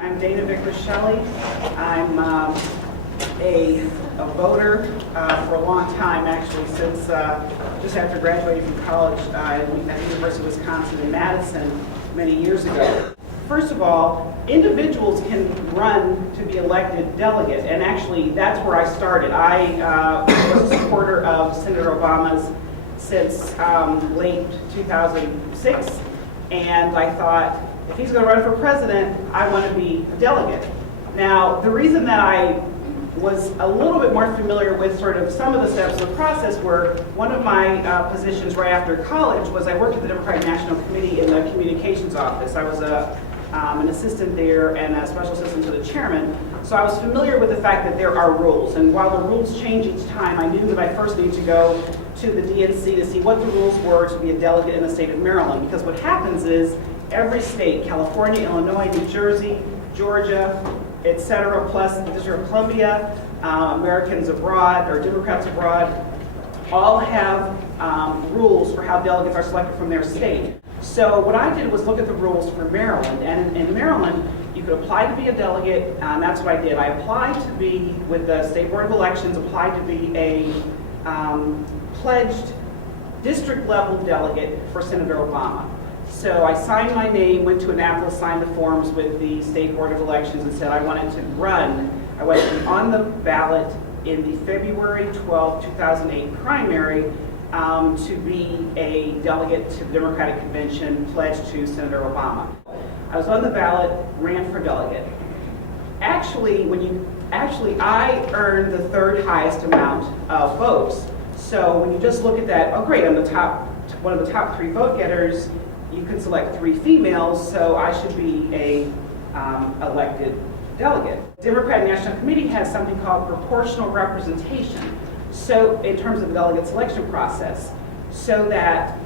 I'm Shelly. I'm a voter for a long time, actually, since just after graduating from college at the University of Wisconsin in Madison many years ago. First of all, individuals can run to be elected delegate, and actually that's where I started. I was a supporter of Senator Obama's since late 2006, and I thought, if he's going to run for president, I want to be a delegate. Now, the reason that I was a little bit more familiar with sort of some of the steps of the process were one of my positions right after college was I worked at the Democratic National Committee in the communications office. I was an assistant there and a special assistant to the chairman. So I was familiar with the fact that there are rules. And while the rules change each time, I knew that I first need to go to the DNC to see what the rules were to be a delegate in the state of Maryland. Because what happens is every state, California, Illinois, New Jersey, Georgia, etc., plus the District of Columbia, Americans abroad or Democrats abroad, all have rules for how delegates are selected from their state. So what I did was look at the rules for Maryland, and in Maryland, you could apply to be a delegate, and that's what I did. I applied to be, with the State Board of Elections, applied to be a pledged district-level delegate for Senator Obama. So I signed my name, went to Annapolis, signed the forms with the State Board of Elections and said I wanted to run. I wanted to be on the ballot in the February 12, 2008 primary to be a delegate to the Democratic Convention pledged to Senator Obama. I was on the ballot, ran for delegate. Actually, I earned the third highest amount of votes. So when you just look at that, oh great, I'm one of the top 3 vote getters. You can select 3 females, so I should be a elected delegate. The Democratic National Committee has something called proportional representation. So in terms of the delegate selection process, so that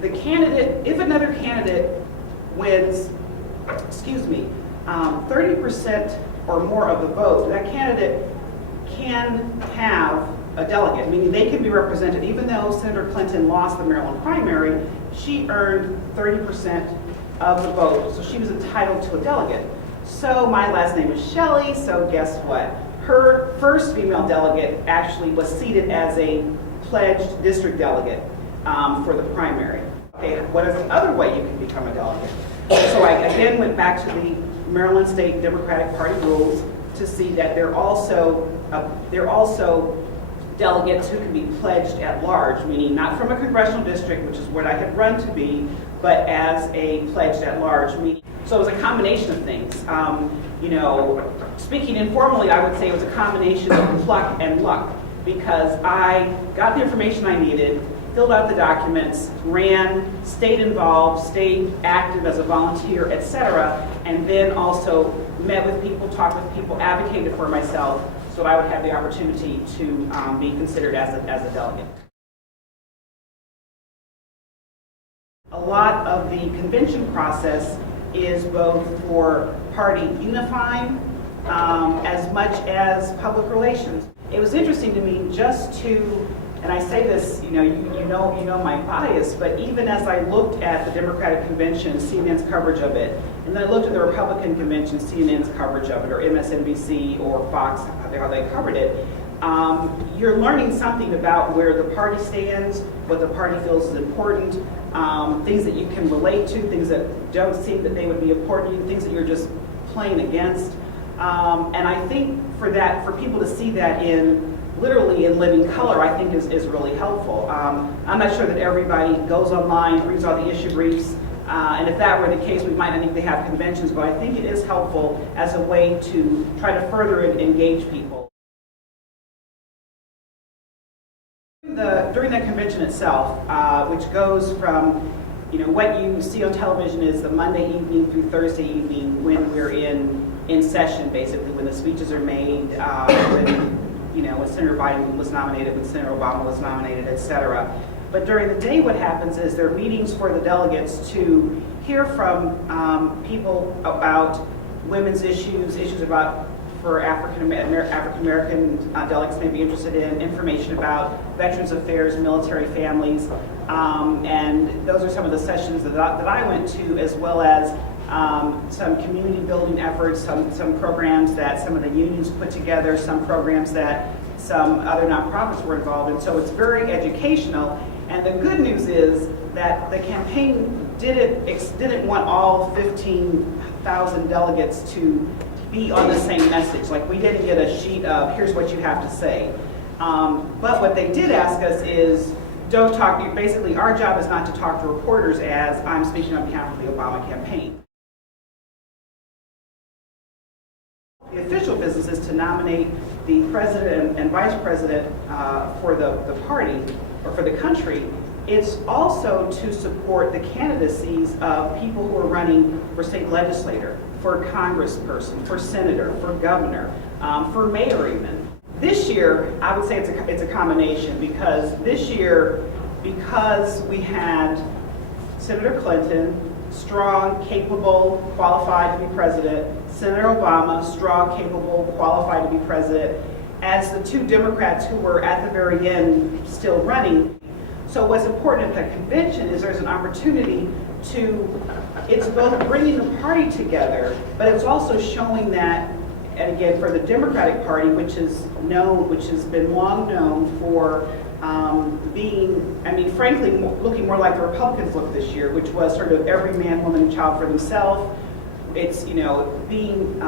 the candidate, if another candidate wins, 30% or more of the vote, that candidate can have a delegate, meaning they can be represented. Even though Senator Clinton lost the Maryland primary, she earned 30% of the vote, so she was entitled to a delegate. So my last name is Shelly, so guess what? Her first female delegate actually was seated as a pledged district delegate for the primary. Okay, what is the other way you can become a delegate? So I again went back to the Maryland State Democratic Party rules to see that they're also delegates who can be pledged at large, meaning not from a congressional district, which is what I had run to be, but as a pledged at large. So it was a combination of things. Speaking informally, I would say it was a combination of pluck and luck, because I got the information I needed, filled out the documents, ran, stayed involved, stayed active as a volunteer, etc., and then also met with people, talked with people, advocated for myself, so I would have the opportunity to be considered as a delegate. A lot of the convention process is both for party unifying as much as public relations. It was interesting to me just to, and I say this, you know my bias, but even as I looked at the Democratic Convention, CNN's coverage of it, and then I looked at the Republican Convention, CNN's coverage of it, or MSNBC or Fox, how they covered it, you're learning something about where the party stands, what the party feels is important, things that you can relate to, things that don't seem that they would be important, things that you're just playing against. And I think for people to see that literally in living color, I think is really helpful. I'm not sure that everybody goes online, reads all the issue briefs, and if that were the case, we might not need to have conventions, but I think it is helpful as a way to try to further engage people. During that convention itself, which goes from, what you see on television is the Monday evening through Thursday evening when we're in session, basically, when the speeches are made, when Senator Biden was nominated, when Senator Obama was nominated, etc. But during the day, what happens is there are meetings for the delegates to hear from people about women's issues for African American delegates may be interested in, information about Veterans Affairs, military families, and those are some of the sessions that I went to, as well as some community building efforts, some programs that some of the unions put together, some programs that some other nonprofits were involved in. So it's very educational. And the good news is that the campaign didn't want all 15,000 delegates to be on the same message. Like, we didn't get a sheet of, here's what you have to say. But what they did ask us is, don't talk, basically our job is not to talk to reporters as I'm speaking on behalf of the Obama campaign. The official business is to nominate the president and vice president for the party or for the country. It's also to support the candidacies of people who are running for state legislator, for congressperson, for senator, for governor, for mayor even. This year, I would say it's a combination, because this year, because we had Senator Clinton, strong, capable, qualified to be president, Senator Obama, strong, capable, qualified to be president, as the two Democrats who were at the very end still running. So what's important at the convention is there's an opportunity to, it's both bringing the party together, but it's also showing that, and again, for the Democratic Party, which is known, which has been long known for being, I mean, frankly, looking more like the Republicans look this year, which was sort of every man, woman, and child for themselves. It's, you know, being,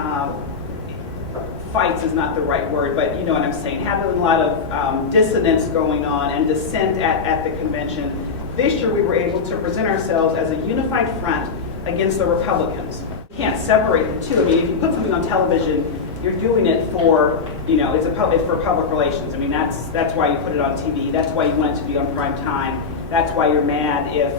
fights is not the right word, but you know what I'm saying, having a lot of dissonance going on and dissent at the convention. This year we were able to present ourselves as a unified front against the Republicans. You can't separate the two. I mean, if you put something on television, you're doing it for, you know, it's for public relations. I mean, that's why you put it on TV. That's why you want it to be on prime time. That's why you're mad if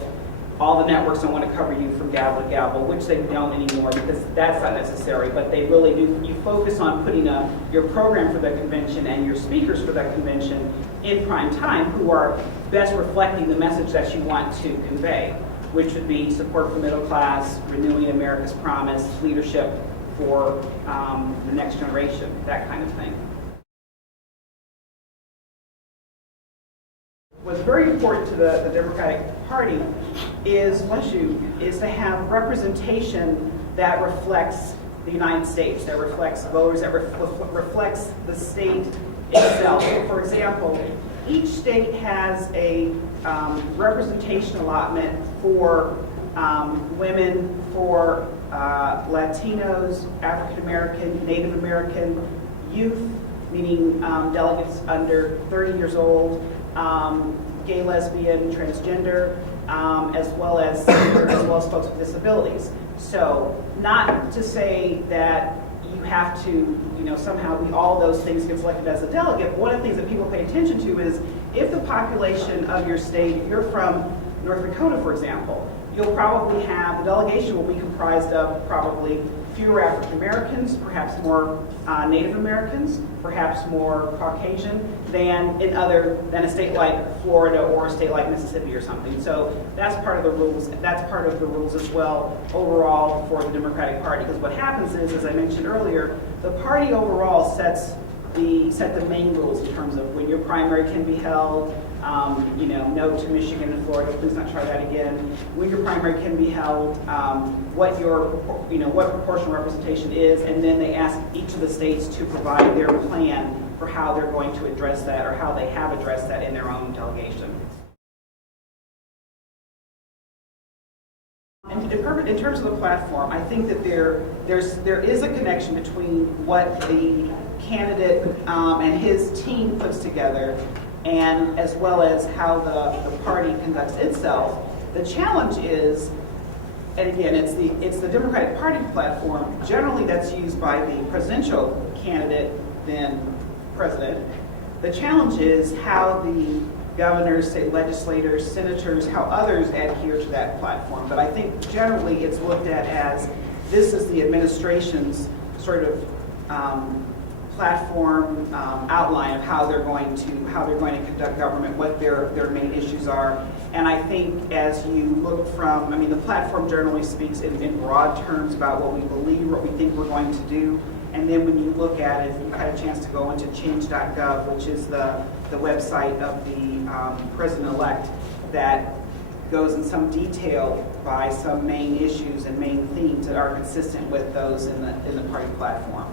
all the networks don't want to cover you from gavel to gavel, which they don't anymore, because that's not necessary. But they really do. You focus on putting your program for the convention and your speakers for that convention in prime time, who are best reflecting the message that you want to convey, which would be support for middle class, renewing America's promise, leadership for the next generation, that kind of thing. What's very important to the Democratic Party is to have representation that reflects the United States, that reflects voters, that reflects the state itself. For example, each state has a representation allotment for women, for Latinos, African American, Native American, youth, meaning delegates under 30 years old, gay, lesbian, transgender, as well as folks with disabilities. So, not to say that you have to, you know, somehow all those things get selected as a delegate. One of the things that people pay attention to is if the population of your state, if you're from North Dakota, for example, you'll probably have, the delegation will be comprised of probably fewer African Americans, perhaps more Native Americans, perhaps more Caucasian than a state like Florida or a state like Mississippi or something. So that's part of the rules. That's part of the rules as well overall for the Democratic Party. Because what happens is, as I mentioned earlier, the party overall set the main rules in terms of when your primary can be held. You know, no to Michigan and Florida, please not try that again. When your primary can be held, what proportional representation is, and then they ask each of the states to provide their plan for how they're going to address that, or how they have addressed that in their own delegation. In terms of the platform, I think that there is a connection between what the candidate and his team puts together, and as well as how the party conducts itself. The challenge is, and again, it's the Democratic Party platform. Generally, that's used by the presidential candidate, then president. The challenge is how the governors, state legislators, senators, how others adhere to that platform. But I think generally it's looked at as this is the administration's sort of platform outline of how they're going to conduct government, what their main issues are. And I think as you look from, I mean, the platform generally speaks in broad terms about what we believe, what we think we're going to do. And then when you look at it, you've had a chance to go into change.gov, which is the website of the president-elect, that goes in some detail by some main issues and main themes that are consistent with those in the party platform.